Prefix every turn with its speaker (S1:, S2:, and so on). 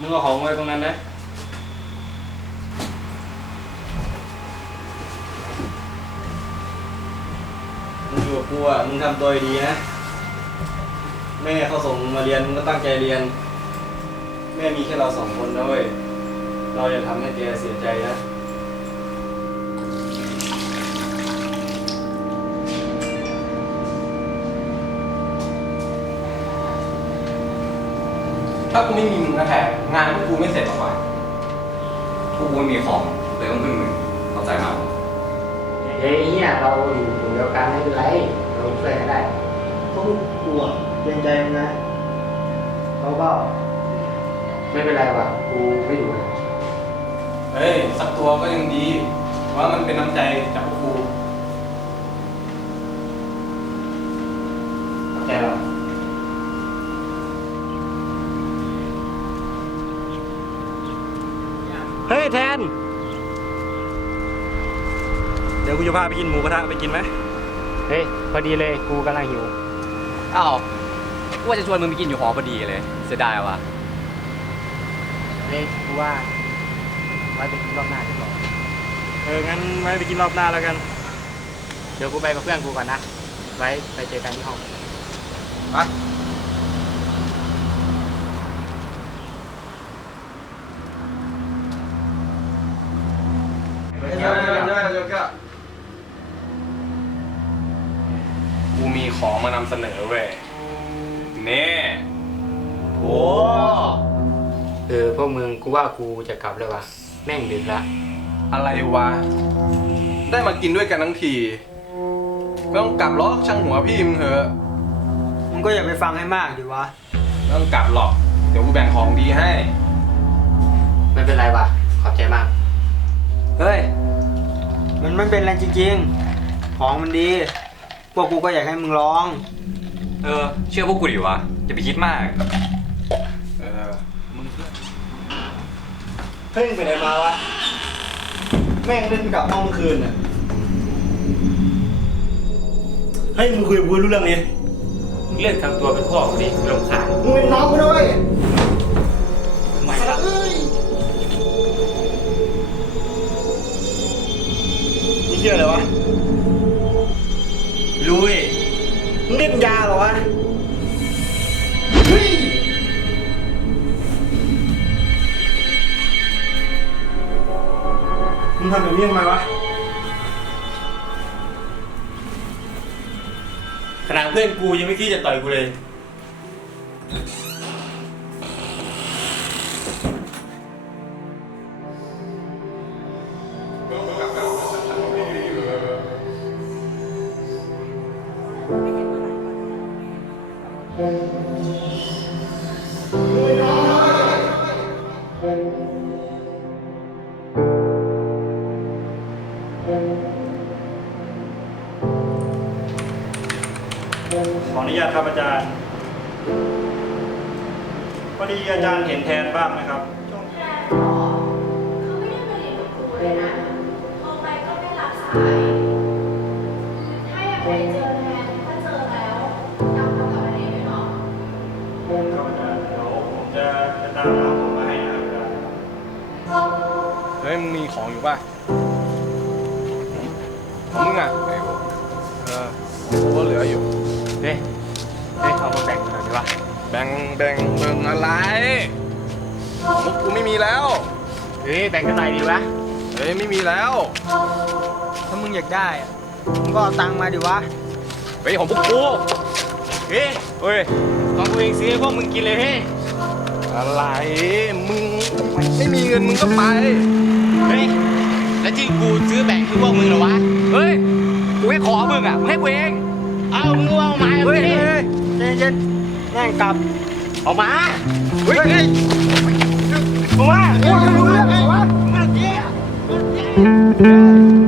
S1: มึงเอาของไว้ตรงนั้นนะมึงอยู่กับกูอ่ะมึงทำตัวดีนะแม่เขาส่งมึงมาเรียนมึงก็ตั้งใจเรียนแม่มีแค่เรา2 คนนะเว้ยเราอย่าทำให้แกเสียใจนะ
S2: ถ้ากูไม่มีมึงนะแทนงานพวกกูไม่เสร็จหรอกวะ
S3: พวกกูไม่มีของเลยต้องพึ่งมึงเข้าใจมั้ย
S4: เฮ้ยเนี่ยเราอยู่กลุ่มเดียวกันไม่เป็นไรเราช่วยกันได้
S5: พวกกูเกรงใจมึงนะเขาเปล่า
S4: ไม่เป็นไรว่ะกูไม่อยู่นะ
S2: เฮ้ยสักตัวก็ยังดีว่ามันเป็นน้ำใจจากพวกกู
S4: เข้าใจหรอ
S1: เฮ้ยแทนเดี๋ยวกูจะพาไปกินหมูกระทะไปกินไหม
S4: เฮ้ยพอดีเลยกูกำลังหิว
S3: อ้าวกูว่าจะชวนมึงไปกินอยู่หอพอดีเลยเสียดายว่ะ
S4: เฮ้ยกูว่าไว้ไปกินรอบหน้าดีกว่า
S1: งั้นไว้ไปกินรอบหน้าแล้วกัน
S4: เดี๋ยวกูไปกับเพื่อนกูก่อนนะไว้ไปเจอกันที่ห้อง
S2: ไปกูมีของมานำเสนอเว้ยนี่โอ้
S4: พวกมึงกูว่ากูจะกลับแล้วว่ะแม่งดึกละ
S2: อะไรวะ ได้มากินด้วยกันทั้งทีไม่ต้องกลับหรอกช่างหัวพี่มึงเถอะ
S5: มึงก็อย่าไปฟังให้มากดิวะ
S2: ไม่ต้องกลับหรอก เดี๋ยวกูแบ่งของดีให้
S4: ไม่เป็นไรว่ะขอบใจมาก
S5: เฮ้ยมันไม่เป็นอะไรจริงๆของมันดีพวกกูก็อยากให้มึงร้อง
S3: เชื่อพวกกูดิวะอย่าไปคิดมาก
S2: มึง
S1: เฮ้ยไปไหนมาวะแม่งเล่นกลับห้องเมื่อคืนน่ะเฮ้ยมึงคุยกับกูรู้เรื่องนี้
S4: มึงเลิกทำตัวเป็นพ่อกูดิรำคาญ
S1: มึงเป็นน้องกูด้วย
S4: ไม่ละ
S1: นี่เชื่ออะไรวะลุยมึงเล่นยาเหรอวะเฮ้ยมึงทำแบบนี้ทำไมวะ
S6: ขนาดเพื่อนกูยังไม่คิดจะต่อยกูเลย
S1: ขออนุญาตครับอาจารย์พอดีอาจารย์เห็นแทนบ้างไหมครับ
S7: แทนเหรอเขาไม่ได้มาเรียนกับครูเลยนะโทรไปก็ไม่รับสายถ้ายังไม่เจอแทนถ้าเจอแล้วนำเขากลับมาเรียนด้วยเนาะ
S1: ครับอาจารย์เดี๋ยวผมจะตามหาของมาให้นะครับอาจารย์
S2: เฮ้ยมึงมีของอยู่ป่ะมึงอ่ะกูก็เหลืออยู่
S4: เฮ้ยเอามาแบ่งกันหน่อยดีวะ
S2: แบ่งอะไรของพวกกูไม่มีแล้ว
S4: เฮ้ยแบ่งกันหน่อยดีวะ
S2: เฮ้ยไม่มีแล้ว
S5: ถ้ามึงอยากได้อะมึงก็เอาตังค์มาดิวะ
S2: เฮ้ยของพวกกู
S4: เฮ้ย
S2: เฮ้ย
S4: ของกูเองซื้อให้พวกมึงกินเลยเฮ้ย
S2: อะไรมึงไม่มีเงินมึงก็ไป
S4: เฮ้ยแล้วที่กูซื้อแบ่งคือพวกมึงเหรอวะ
S3: เฮ้ยกูให้ขอมึงอ่ะมึงให้กูเอง
S4: เอามึงก็เอามา
S2: เฮ้ย
S4: ดิ
S5: เย็นๆแม่งกลับ
S4: ออกมา
S2: เฮ้ย
S4: ออกมา
S5: โอ้ยรู้เรื่องไงวะ
S4: มาเกี้ย